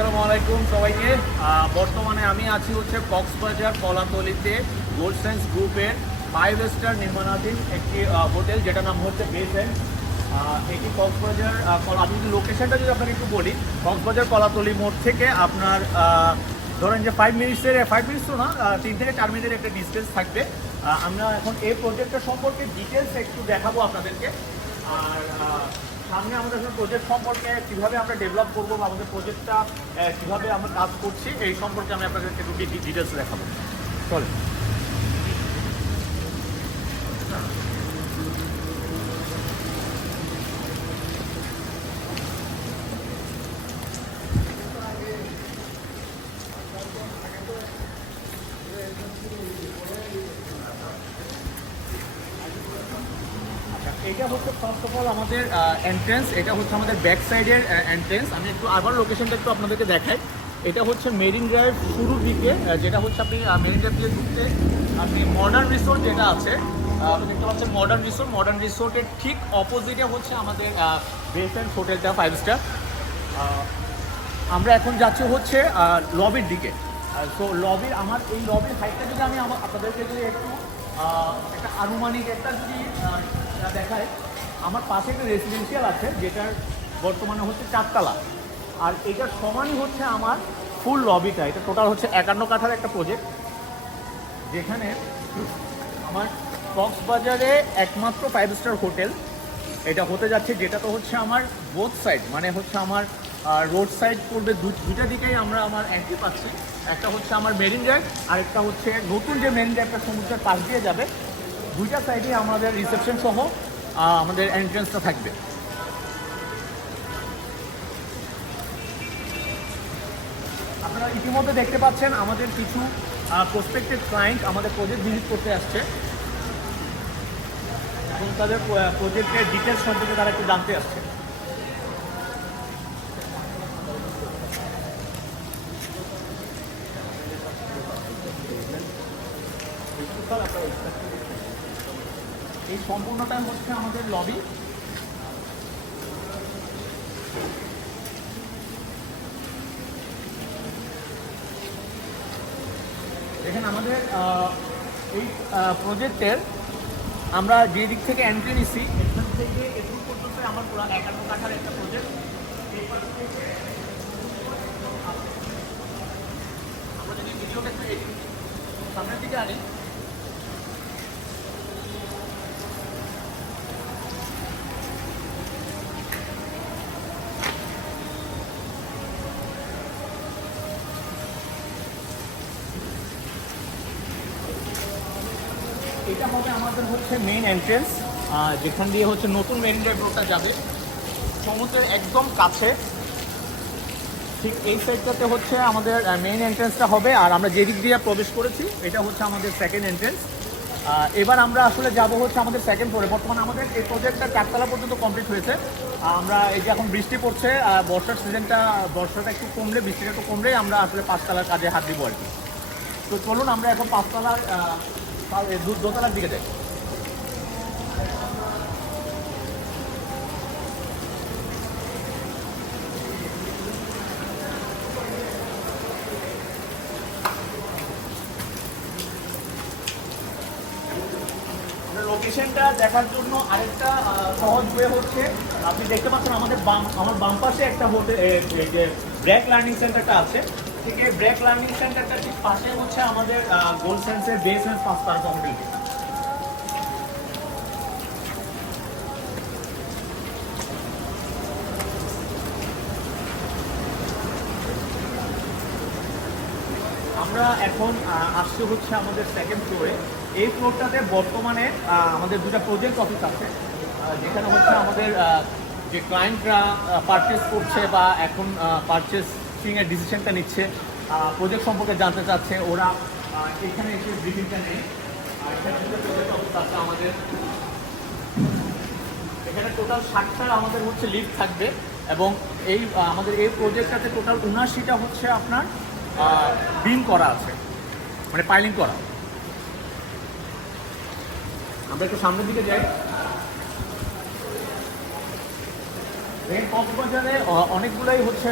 আসসালামু আলাইকুম সবাইকে। বর্তমানে আমি আছি হচ্ছে কক্সবাজার কলাতলিতে গোল্ড সায়েন্স গ্রুপের 5 স্টার নির্মাণাধীন একটি হোটেল, যেটার নাম হচ্ছে বেসেন্ট। এটি কক্সবাজার আমি যদি লোকেশনটা যদি আপনাকে একটু বলি, কক্সবাজার কলাতলি মোড় থেকে আপনার ধরেন যে 5 মিনিটস তো না, 3 থেকে 4 মিনিটের একটা ডিস্টেন্স থাকবে। আমরা এখন এই প্রজেক্টটা সম্পর্কে ডিটেলস একটু দেখাবো আপনাদেরকে। আর সামনে আমাদের প্রজেক্ট সম্পর্কে কীভাবে আমরা ডেভেলপ করবো বা আমাদের প্রজেক্টটা কীভাবে আমরা কাজ করছি এই সম্পর্কে আমি আপনাদেরকে একটু ডিটেলস দেখাবো। চলে এটা হচ্ছে ফার্স্ট অফ অল আমাদের এন্ট্রেন্স। এটা হচ্ছে আমাদের ব্যাক সাইডের এন্ট্রেন্স। আমি একটু আবার লোকেশনটা একটু আপনাদেরকে দেখাই। এটা হচ্ছে মেরিন ড্রাইভ শুরুর দিকে, যেটা হচ্ছে আপনি মেরিন ড্রাইভ দিয়ে ঢুকতে আপনি মডার্ন রিসোর্ট যেটা আছে, আপনি দেখতে পাচ্ছেন মডার্ন রিসোর্টের ঠিক অপোজিটে হচ্ছে আমাদের বেসেন্ট হোটেলটা 5 স্টার। আমরা এখন যাচ্ছি হচ্ছে লবির দিকে। সো লবির এই লবির হাইটটা যদি আমি আপনাদেরকে যদি একটু একটা আনুমানিক একটা যদি দেখায়, আমার পাশে একটা রেসিডেন্সিয়াল আছে যেটার বর্তমানে হচ্ছে 4 তলা, আর এটার সমানই হচ্ছে আমার ফুল লবিটা। এটা টোটাল হচ্ছে 51 কাঠার একটা প্রজেক্ট, যেখানে আমার কক্সবাজারে একমাত্র 5 স্টার হোটেল এটা হতে যাচ্ছে, যেটা তো হচ্ছে আমার বোথ সাইড, মানে হচ্ছে আমার রোড সাইড পড়বে দুইটা দিকেই আমরা আমার এন্ট্রি পাচ্ছি। একটা হচ্ছে আমার মেরিন ড্রাইভ, আরেকটা হচ্ছে নতুন যে মেরিন ড্রাইভটা সমুদ্রের পাশ দিয়ে যাবে। দুইটা সাইডে আমাদের রিসেপশন সহ আমাদের এন্ট্রেন্সটা থাকবে। আপনারা ইতিমধ্যে দেখতে পাচ্ছেন আমাদের কিছু প্রসপেক্টিভ ক্লায়েন্ট আমাদের প্রজেক্ট ভিজিট করতে আসছে এবং তাদের প্রজেক্টের ডিটেলস সম্পর্কে তারা একটু জানতে আসছে। এই সম্পূর্ণটা হচ্ছে আমাদের লবি। এখানে আমাদের এই প্রজেক্টের আমরা যে দিক থেকে এন্ট্রি নিচ্ছি, এখান থেকে এটুকু পর্যন্ত আমার পুরো 51 কাঠার একটা প্রজেক্ট। এই পাশ থেকে আমরা যদি ভিডিওটা সামনের দিকে আনি, এটা হবে আমাদের হচ্ছে মেইন এন্ট্রেন্স, যেখান দিয়ে হচ্ছে নতুন মেরিন ড্রাইভ রোডটা যাবে সমুদ্রের একদম কাছে। ঠিক এই সাইডটাতে হচ্ছে আমাদের মেইন এন্ট্রেন্সটা হবে, আর আমরা যে দিক দিয়ে প্রবেশ করেছি এটা হচ্ছে আমাদের সেকেন্ড এন্ট্রেন্স। এবার আমরা আসলে যাব হচ্ছে আমাদের সেকেন্ড ফ্লোরে। বর্তমানে আমাদের এই প্রজেক্টটা 4 তলা পর্যন্ত কমপ্লিট হয়েছে। আমরা এই যে এখন বৃষ্টি পড়ছে, বর্ষাটা একটু কমলে, বৃষ্টিটা একটু কমলেই আমরা আসলে 5 তলার কাজে হাত দিব আর কি। তো চলুন আমরা এখন 5 তলার দোতলার দিকে যাই। লোকেশনটা দেখার জন্য আরেকটা সহজ ওয়ে হচ্ছে, আপনি দেখতে পাচ্ছেন আমার বাম পাশে একটা হোটেল, যে ব্র্যাক লার্নিং সেন্টারটা আছে, ঠিক এই ব্র্যাক লার্নিং সেন্টারটা ঠিক পাশে হচ্ছে আমাদের গোল্ড সায়েন্সের বেসেন্ট 5 তারকা হোটেলটি। আমরা এখন আসছে হচ্ছে আমাদের সেকেন্ড ফ্লোরে। এই ফ্লোরটাতে বর্তমানে আমাদের দুটো প্রজেক্ট অফিস আছে, যেখানে হচ্ছে আমাদের যে ক্লায়েন্টরা পারচেস করছে বা এখন পারচেসিংয়ের ডিসিশনটা নিচ্ছে, প্রজেক্ট সম্পর্কে জানতে চাচ্ছে, ওরা এখানে এসে ব্রিফিংটা নেই। আর এখানে দুটো প্রজেক্ট অফিস আছে আমাদের। এখানে টোটাল 60টা আমাদের হচ্ছে লিফট থাকবে, এবং আমাদের এই প্রজেক্টটাতে টোটাল 79টা হচ্ছে আপনার বিম করা আছে, মানে পাইলিং করা। আমরা একটু সামনের দিকে যাই। এই কক্সবাজারে অনেকগুলোই হচ্ছে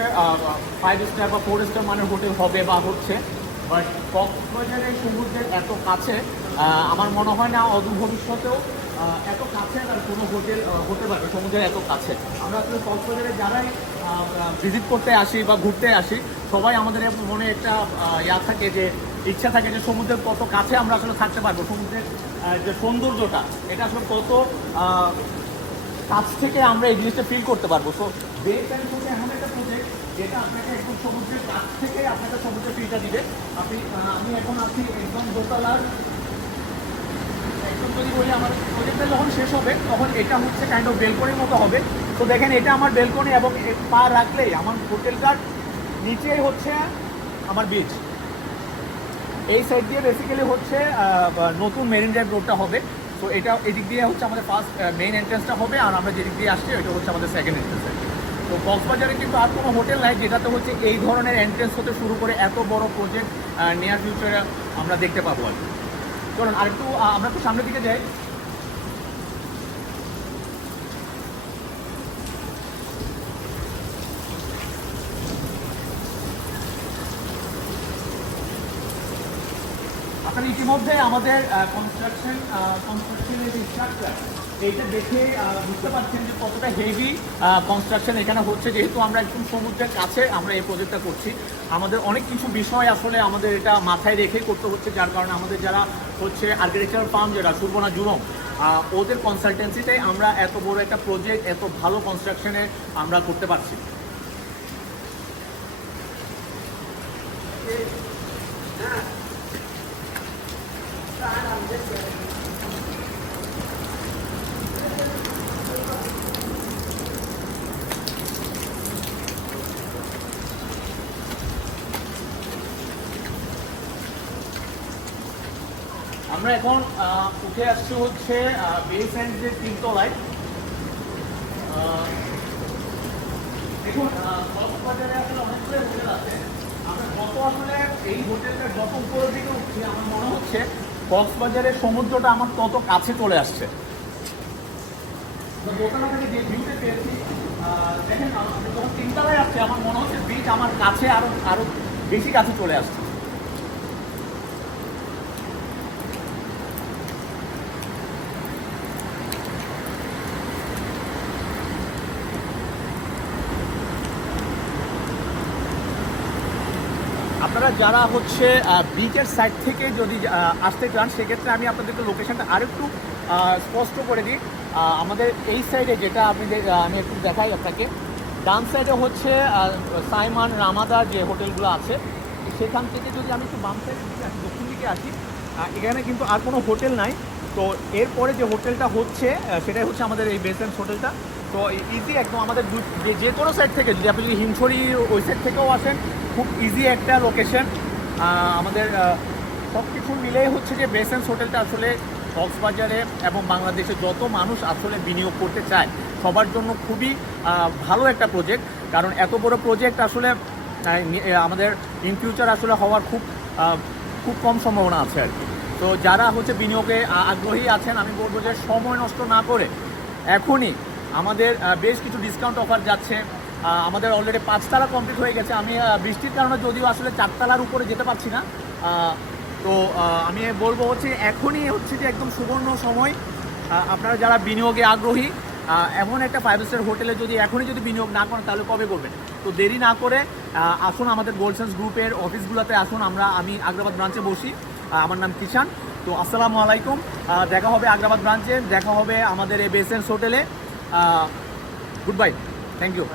5 স্টার বা 4 স্টার মানের হোটেল হবে বা হচ্ছে, বাট কক্সবাজারের সমুদ্রের এত কাছে আমার মনে হয় না অদূর ভবিষ্যতেও এত কাছে আর কোনো হোটেল হতে পারবে সমুদ্রের এত কাছে। আমরা আসলে কক্সবাজারে যারাই ভিজিট করতে আসি বা ঘুরতে আসি, সবাই আমাদের মনে একটা থাকে যে ইচ্ছা থাকে যে সমুদ্রের কত কাছে আমরা আসলে থাকতে পারবো, সমুদ্রের যে সৌন্দর্যটা এটা আসলে কত কাছ থেকে আমরা এই জিনিসটা ফিল করতে পারবো। সো বে স্যান্ড হচ্ছে এমন একটা প্রজেক্ট যেটা আপনাকে একদম সমুদ্রের কাছ থেকে আপনাকে সমুদ্রের ফিলটা দিবে। আমি এখন আছি একদম দোতলার, একদম যদি বলি আমার প্রজেক্টটা যখন শেষ হবে তখন এটা হচ্ছে কাইন্ড অফ বেলকনির মতো হবে। তো দেখেন এটা আমার বেলকনি এবং পা রাখলেই আমার হোটেলটার নিচেই হচ্ছে আমার বিচ। এই সাইড দিয়ে বেসিক্যালি হচ্ছে নতুন মেরিন ড্রাইভ রোডটা হবে। তো এটা এদিক দিয়ে হচ্ছে আমাদের ফার্স্ট মেইন এন্ট্রেন্সটা হবে, আর আমরা যেদিক দিয়ে আসছি ওইটা হচ্ছে আমাদের সেকেন্ড এন্ট্রেন্স। তো কক্সবাজারে কিন্তু আর কোনো হোটেল নাই যেটাতে হচ্ছে এই ধরনের এন্ট্রেন্স হতে শুরু করে এত বড় প্রজেক্ট নিয়ার ফিউচারে আমরা দেখতে পাবো আর কি। চলুন আরেকটু আমরা একটু সামনের দিকে যাই। আপনারা ইতিমধ্যে আমাদের কনস্ট্রাকশনের যে স্ট্রাকচার এইটা দেখে বুঝতে পারছেন যে কতটা হেভি কনস্ট্রাকশন এখানে হচ্ছে। যেহেতু আমরা একদম সমুদ্রের কাছে আমরা এই প্রজেক্টটা করছি, আমাদের অনেক কিছু বিষয় আসলে আমাদের এটা মাথায় রেখে করতে হচ্ছে, যার কারণে আমাদের যারা হচ্ছে আর্কিটেকচারাল ফার্ম যেটা সুরবনা জুরং, ওদের কনসালটেন্সিতে আমরা এত বড় একটা প্রজেক্ট এত ভালো কনস্ট্রাকশনে আমরা করতে পারছি। আমরা এখন উঠে আসছি হচ্ছে বেস অ্যান্ড যে তিনতলায়। দেখুন কক্সবাজারে আসলে অনেকগুলো হোটেল আছে। আমরা যত আসলে এই হোটেলটার যত উপরের দিকে উঠছি আমার মনে হচ্ছে কক্সবাজারের সমুদ্রটা আমার তত কাছে চলে আসছে। দোকান থেকে যে ভিউতে পেয়েছি দেখেন, আমি যখন তিনতলায় আসছি আমার মনে হচ্ছে বিচ আমার কাছে আরো আরো বেশি কাছে চলে আসছে। আপনারা যারা হচ্ছে বিচের সাইড থেকে যদি আসতে চান সেক্ষেত্রে আমি আপনাদেরকে লোকেশনটা আরেকটু স্পষ্ট করে দিই। আমাদের এই সাইডে যেটা আমি একটু দেখাই আপনাকে, ডান সাইডে হচ্ছে সাইমান রামাদার যে হোটেলগুলো আছে, সেখান থেকে যদি আমি একটু বাম সাইডে আসি দক্ষিণ দিকে আসি, এখানে কিন্তু আর কোনো হোটেল নাই। তো এরপরে যে হোটেলটা হচ্ছে সেটাই হচ্ছে আমাদের এই বেসেন্স হোটেলটা। তো ইজি একদম আমাদের যে কোনো সাইড থেকে, যদি আপনি হিমছড়ি ওই সাইড থেকেও আসেন, খুব ইজি একটা লোকেশন। আমাদের সব কিছু মিলেই হচ্ছে যে বেসেন্স হোটেলটা আসলে কক্সবাজারে এবং বাংলাদেশে যত মানুষ আসলে বিনিয়োগ করতে চায় সবার জন্য খুবই ভালো একটা প্রজেক্ট। কারণ এত বড় প্রজেক্ট আসলে আমাদের ইন ফিউচার আসলে হওয়ার খুব কম সম্ভাবনা আছে আর কি। তো যারা হচ্ছে বিনিয়োগে আগ্রহী আছেন, আমি বলবো যে সময় নষ্ট না করে এখনই আমাদের বেশ কিছু ডিসকাউন্ট অফার যাচ্ছে। আমাদের অলরেডি 5 তালা কমপ্লিট হয়ে গেছে। আমি বৃষ্টির কারণে যদিও আসলে 4 তালার উপরে যেতে পারছি না, তো আমি বলবো হচ্ছে এখনই হচ্ছে যে একদম সুবর্ণ সময়। আপনারা যারা বিনিয়োগে আগ্রহী, এমন একটা 5 স্টার হোটেলে যদি এখনই যদি বিনিয়োগ না করেন তাহলে কবে করবেন? তো দেরি না করে আসুন আমাদের গোল্ডসেন্স গ্রুপের অফিসগুলোতে আসুন। আমি আগ্রাবাদ ব্রাঞ্চে বসি। আমার নাম কিষান। তো আসসালামু আলাইকুম, দেখা হবে আগ্রাবাদ ব্রাঞ্চে, দেখা হবে আমাদের এই বেসেন্স হোটেলে। Good bye, thank you.